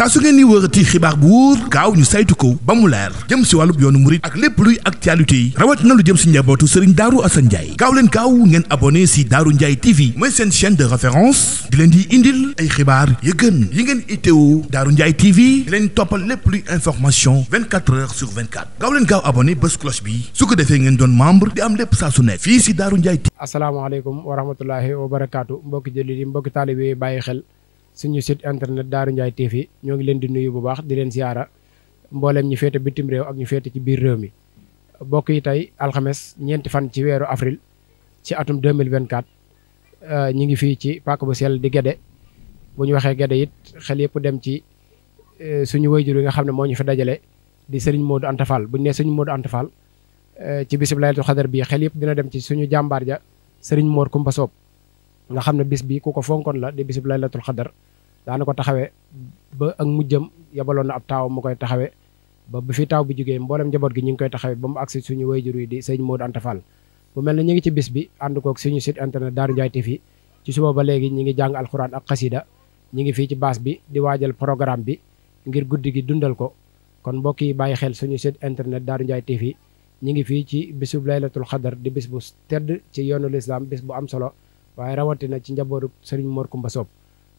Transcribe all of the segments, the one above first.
saa su ngeen ni wërati xibaar bu wóor gaaw ñu saytu ko ba mu leer jëm si wàllub yoonu murit ak lépp luy actualité yi rawat na lu jëm si njabootu Serigne Darou Assane Ndiaye gaaw leen gaaw ngeen abonné si Darou Ndiaye TV mooy seen chaîne de référence di leen di indil ay xibaar yu gën yi ngeen itteewu Darou Ndiaye TV di leen toppal lépp luy information 24 heures sur 24 gaaw leen gaaw abonné bés cloche bi su ko defee ngeen doon membre di am lépp saa su ne fii si Darou Ndiaye TV. asalaamaaleykum wa rahmatullahi wa barakaatu mbokki jullit yi mbokki taalibe yi bàyyi xel suñu site internet Darou Ndiaye TV ñoo ngi leen di nuyu bu baax di leen siyaara mboolem ñu féete bitim réew ak ñu féete ci biir réew mi mbokk yi tey alxames ñeenti fan ci weeru avril ci atum 2024 ñi ngi fii ci pàkk bu sell di Guédé bu ñu waxee Guédé it xel yëpp dem ci suñu wayjur yi nga xam ne moo ñu fi dajale di Serigne Modou Anta Fall bu ñu nee Serigne Modou Anta Fall ci bisub laylatul xadar bi xel yëpp dina dem ci suñu jàmbaar ja Serigne Mor Kumba Soob nga xam ne bis bi ku ko fonkoon la di bisub laylatul xadar daana ko taxawee ba ak mujjam yabaloon na ab taaw mu koy taxawee ba bu fi taaw bi jógee mboolem njaboot gi ñu ngi koy taxawee ba mu agsi suñu wayjur yi di Serigne Modou Anta Fall bu mel ne ñu ngi ci bis bi ànd koog suñu site internet Darou Ndiaye TV ci suba ba léegi ñi ngi jàng alxuraan ak xasida ñi ngi fii ci baas bi di waajal programme bi ngir guddi gi dundal ko kon mbokk yi bàyyi xel suñu site internet Darou Ndiaye TV ñi ngi fii ci bisub laylatul xadar di bis bu tedd ci yoonu lislaam bis bu am solo waaye rawatina ci njabootu Serigne Mor Kumba Soob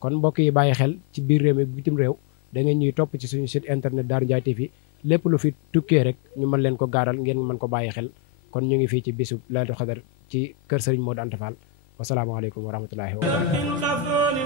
kon mbokk yi bàyyi xel ci biir réew mi bitim réew da ngeen ñuy topp ci suñu site internet Darou Ndiaye TV lépp lu fi tukkee rek ñu mën leen ko gaaral ngeen mën ko bàyyi xel kon ñu ngi fii ci bisub laylatul xadar ci kër Serigne Modou Anta Fall wasalaamaaleykum wa rahmatullahi wa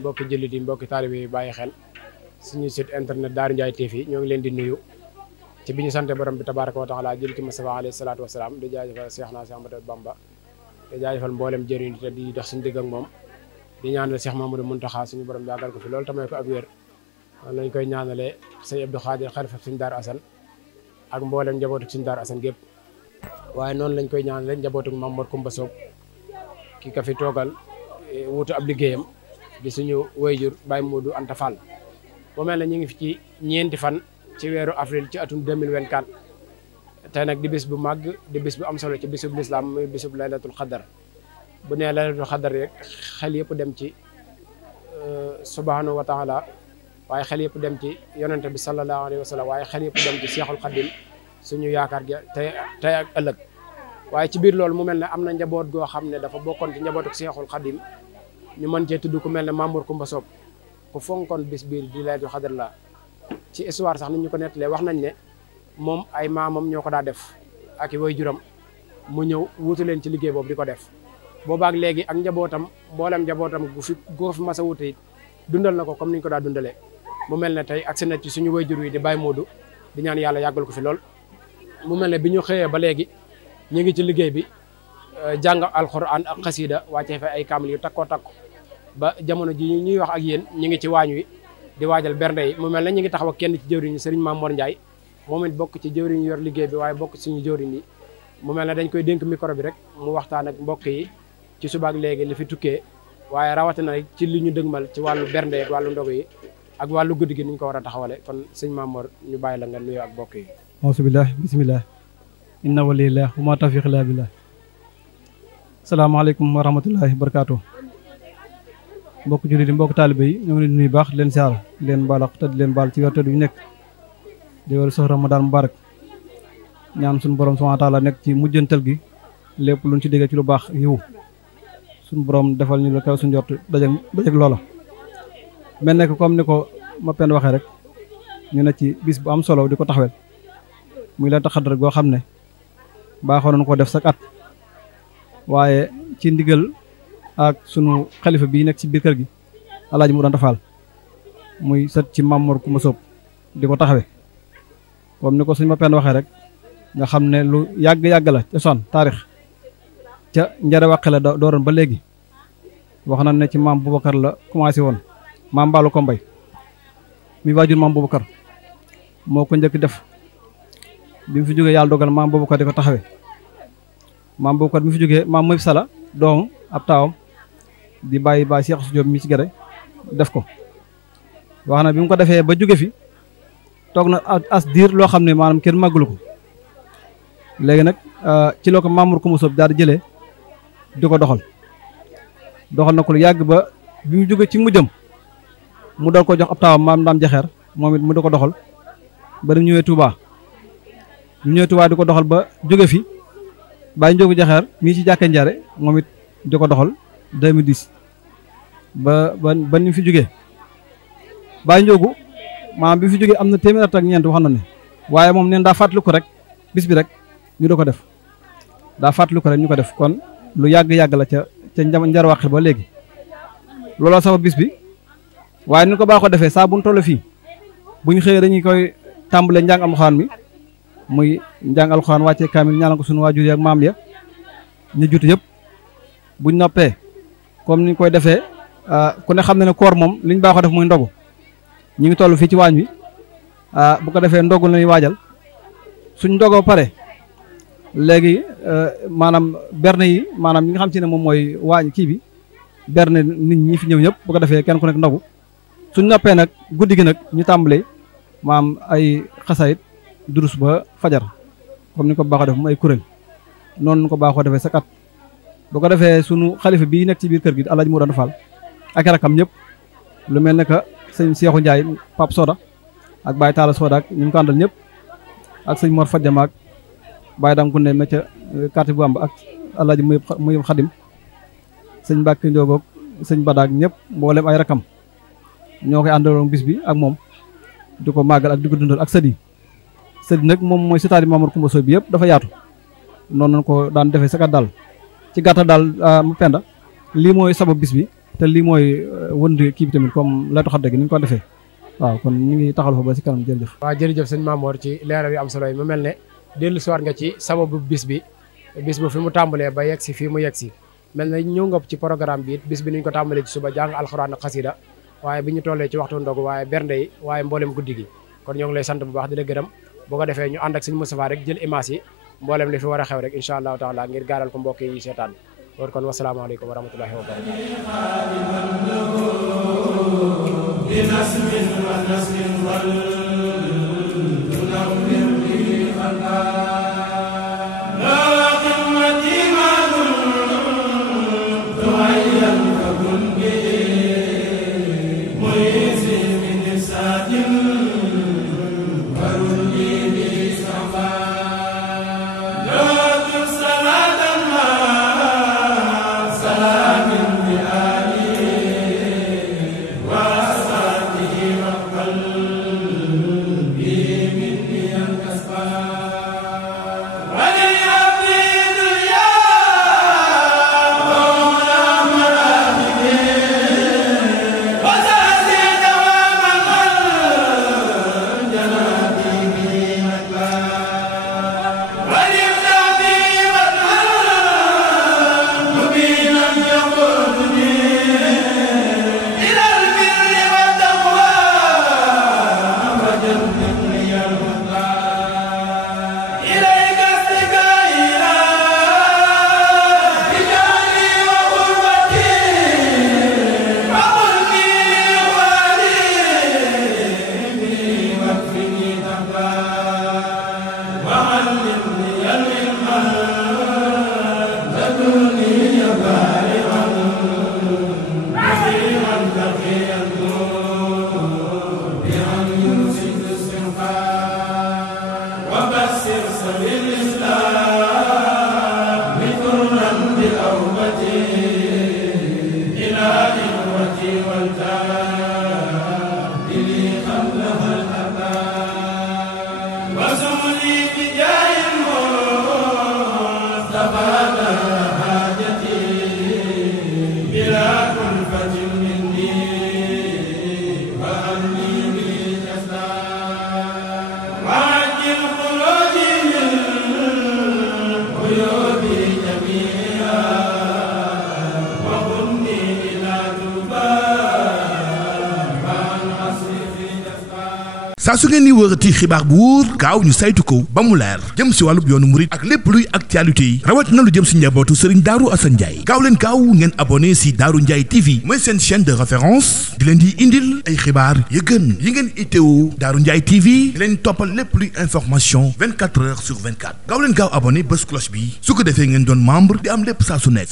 mbokki jullit yi mbokki taalibe yi bàyyi xel suñu site internet Darou Ndiaye TV ñoo ngi leen di nuyu ci bi ñu sante borom bi tabaraka wa taala jël ci Mustafa alayhi salaatu wasalaam di jaajëfal Cheikh na Cheikh Ahmadou Bamba di jaajëfal mboolem jëriñ te di dox suñu digg ak moom di ñaanal Cheikh Mamadou Muntaxa suñu borom yàggal ko fi loolu tamay ko ak wér lañ koy ñaanalee sëñ Abdou Khadir xalifa suñu Darou Assane ak mboolem njabootu suñu Darou Assane gépp waaye noonu lañ koy ñaanalee njabootu Mame Mor Kumba Soob ki ka fi toogal wutu ab liggéeyam di suñu wayjur Baye Modou Anta Fall mu mel ne ñu ngi fi ci ñeenti fan ci weeru avril ci atum 2024 tey nag di bis bu màgg di bis bu am solo ci bisub lislaam muy bisub laylatul xadar bu nee laylatul xadar rek xel yëpp dem ci subhanahu wa taala waaye xel yëpp dem ci yonente bi sallallahu alayhi wa sallam waaye xel yëpp dem ci seexul xadim suñu yaakaar ja tey ak ëllëg waaye ci biir loolu mu mel ne am na njaboot goo xam ne dafa bokkoon ci njabootu seexul xadim ñu mën cee tudd ku mel ne Mame Mor Kumba Soob ku fonkoon bis biir di laylatul xadar la ci histoire sax ni ñu ko nettalee wax nañ ne moom ay maamam ñoo ko daa def ak i waajuram mu ñëw wutu leen ci liggéey boobu di ko def boobaak léegi ak njabootam mboolem njabootam gu fi mas a wute it dundal na ko comme ni ñu ko daa dundalee mu mel ne tey agsi na ci suñu waajur yi di Baye Modou di ñaan yàlla yàggal ko fi lool mu mel ne bi ñu xëyee ba léegi ñu ngi ci liggéey bi jàng alxuraan ak xasida wàccee fa ay kaamil yu takkoo takku ba jamono ji ñuy wax ak yéen ñu ngi ci waañ wi di waajal bernde yi mu mel ne ñu ngi taxaw ak kenn ci jëwriñ yi Serigne Mame Mor Ndiaye moom it bokk ci jëwriñ yor liggéey bi waaye bokk ci suñu jëwriñ yi mu mel ne dañ koy dénk micro bi rek mu waxtaan ak mbokk yi ci subaak léegi li fi tukkee waaye rawatina ci li ñu dëgmal ci wàllu bernde ak wàllu ndogu yi ak wàllu guddi gi ni ñu ko war a taxawale kon sëñ Mame Mor ñu bàyyi la nga nuyoo ak mbokk yi auzubillah bismillah inna walillah wa ma tawfiq illa billah salaamaaleykum wa rahmatullahi wa barakaatu mbokk jullit yi mbokk taalibe yi ñoo ngi leen di nuyu baax di leen siyaar di leen baalax te di leen baal ci weer tëdd yu nekk di weeru sox Ramadan mubarak ñaan suñu borom subhaanahu wa taala nekk ci mujjantal gi lépp luñ ci déggee ci lu baax yiw suñu borom defal ñu la kaw suñu jot dajeg loola mel nekk comme ni ko ma pen waxee rek ñu ne ci bis bu am solo di ko taxawel muy laylatul xadar goo xam ne baaxoo nañu ko def sax at waaye ci ndigal ak sunu xalifa bii nekk ci biir kër gi Alaaji Modou Anta Fall muy sët ci Maam Mor Kumba Soob di ko taxawe comme ni ko suñ ma pen waxee rek nga xam ne lu yàgg-yàgg la cosaan taarix ca njare wàqe la dooroon ba léegi wax na ne ci maam Boubacar la commencé woon maam Baalu ko mbay mi waajur maam Boubacar moo ko njëkk def bi mu fi jógee yàlla dogal maam Boubacar di ko taxawe maam Boubacar bi mu fi jógee maam Moy Sala doomam ab taawam di bàyyi ba Cheikh Su Jóob mi ci gere def ko wax na bi mu ko defee ba jóge fi toog na as diir loo xam ne maanaam kenn màggulu ko léegi nag ci loo ko Maam Mor Kumba Soob daal di jëlee di ko doxal na ko lu yàgg ba bi mu jóge ci mujjam mu dal ko jox ab taawam maam Ndaam Jaxeer moom it mu di ko doxal ba dem ñëwee Touba di ko doxal ba jóge fi Baye Njóogu Jaxeer mii ci jàkkee njare moom it di ko doxal 2010 ba ni fi jógee Baye Njóogu maanaam bi fi jógee am na téeméer at ak ñeent wax na ne waaye moom neen daa fàttali ko rek bis bi rek ñu do ko def daa fàttali ko rek ñu ko def kon lu yàgg-yàgg la ca njar wàqi ba léegi looloo sabab bis bi waaye ni ko baaxoo defee saa bu ñu toll fii bu ñu xëyee dañuy koy tàmbalee njàng alxuraan mi muy njàng alxuraan wàccee kaamil ñaanal ko suñu waajur yi ak maam ya ñu jutu yëpp buñ noppee comme ni ñu koy defee ku ne xam ne ne koor moom li ñu baaxoo def muy ndogu ñu ngi toll fii ci waañ wi bu ko defee ndogu lañuy waajal suñ ndogoo pare léegi maanaam berne yi maanaam ñi nga xam ci ne moom mooy waañ kii bi berne nit ñi fi ñëw ñëpp bu ko defee kenn ku nekk ndogu suñ noppee nag guddi gi nag ñu tàmbalee maam ay xasayit durus ba fajar comme ni ko baaxoo def mu ay kuréel noonu ko baaxoo defee sa kat bu ko defee sunu xalifa bii nekk ci biir kër gi Alaaji Modou Fall ak rakam ñëpp lu mel ne que sëñ Seexu Njaay Pape Soda ak Baye Talla Soda ak ñu ngi ko àndal ñëpp ak sëñ Mor Fadjama ak Baye Dam Gunne ma ca quartier bu am ak Alaaji muy Xadim sëñ Mbàkke Njoogoog sëñ Badaak ñëpp mboolem ay rakam ñoo koy àndaloon bis bi ak moom di ko màggal ak di ko dundal ak sëdi nag moom mooy sëtaati Maam Mor Kumba Soob bi yëpp dafa yaatu noonu nañ ko daan defee sakat daal ci gàttal daal mu penda lii mooy sabab bis bi te lii mooy wënd kii bi tamit comme la taxat dëgg ni ñu ko defee waaw kon ñu ngi taxal fa ba si kanam jërëjëf. waaw jërëjëf sëñ Maam Mor ci leeral yu am solo yi mu mel ne dellu siwaat nga ci sababu bis bi fi mu tàmbalee ba yegg si fii mu yegg si mel na ñëw nga ci programme bi bis bi niñ ko tàmbalee ci suba jàng alxuraan ak xasida waaye bi ñu tollee ci waxtu ndogu waaye bernde yi waaye mboolem guddi gi kon ñoo ngi lay sant bu baax di la gërëm boo ko defee ñu ànd ak sëñ Moustapha rek jël image yi mboolem li fi war a xew rek incha allahu taala ngir gaaral ko mbokk yi seetaan loolu kon wasalaamaaleykum wa rahmatullahi wa barakatuh saa su ngeen di wërati xibaar bu wóor gaaw ñu saytu ko ba mu leer jëm si wàllub yoonu murit ak lépp luy actualité rawatina lu jëm si njabootu Serigne Darou Assane Ndiaye gaaw leen gaaw ngeen abonné si Darou Ndiaye TV mooy seen chaîne de référence di leen di indil ay xibaar yu gën yi ngeen itteewu Darou Ndiaye TV di leen toppal lépp luy information 24 heures sur 24 gaaw leen gaaw abonné bés cloche bi su ko defee ngeen doon membre di am lépp saa su nekk